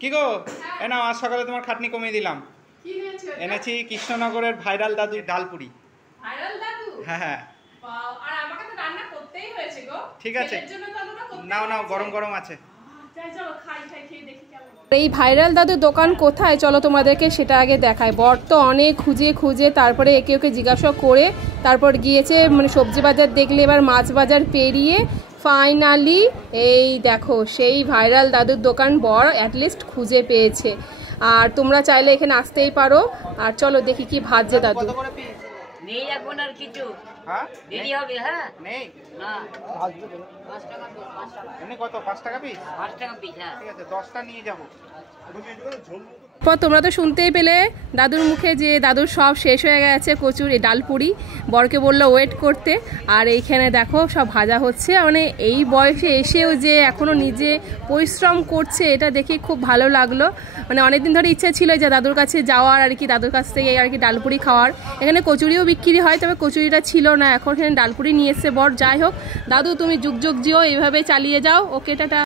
কি গো, এ নাও, আজ সকালে তোমার খাটনি কমিয়ে দিলাম। কি এনেছো? এনেছি কৃষ্ণনগরের ভাইরাল দাদুর ডালপুরি। ভাইরাল দাদু? হ্যাঁ হ্যাঁ। বাহ, আর আমাকে তো রান্না করতেই হয়েছে গো। ঠিক আছে, এর জন্য তো আমরা করতে নাও নাও, গরম গরম আছে। তাই চলো খাই খেয়ে দেখি কেমন। এই ভাইরাল দাদুর দোকান কোথায়, চলো তোমাদেরকে সেটা আগে দেখায়। বর তো অনেক খুঁজে খুঁজে তারপরে একে ওকে জিজ্ঞাসা করে তারপর গিয়েছে, মানে সবজি বাজার দেখলে এবার মাছ বাজার পেরিয়ে ফাইনালি এই দেখো সেই ভাইরাল দাদুর দোকান বর অ্যাটলিস্ট খুঁজে পেয়েছে। আর তোমরা চাইলে এখানে আসতেই পারো। আর চলো দেখি কি ভাজছে দাদু। কত করে পিস? নেই এখন আর কিছু। হ্যাঁ দেরি হবে। হ্যাঁ নেই না, ভাজবে তো। 5 টাকা পিস, 5 টাকা। এমনি কত? 5 টাকা পিস? 5 টাকা পিস। হ্যাঁ ঠিক আছে, 10টা নিয়ে যাবো। পর তোমরা তো শুনতেই পেলে দাদুর মুখে যে দাদুর সব শেষ হয়ে গেছে কচুর এই ডালপুরি। বরকে বললো ওয়েট করতে। আর এইখানে দেখো সব ভাজা হচ্ছে। মানে এই বয়সে এসেও যে এখনো নিজে পরিশ্রম করছে এটা দেখে খুব ভালো লাগলো। মানে অনেকদিন ধরে ইচ্ছা ছিল যে দাদুর কাছে যাওয়ার আর কি, দাদুর কাছ থেকে আর কি ডালপুরি খাওয়ার। এখানে কচুরিও বিক্রি হয়, তবে কচুরিটা ছিল না, এখন এখানে ডালপুরি নিয়ে এসছে বর। যাই হোক দাদু, তুমি যুগ যুগ জিও, এইভাবে চালিয়ে যাও। ওকে, টাটা।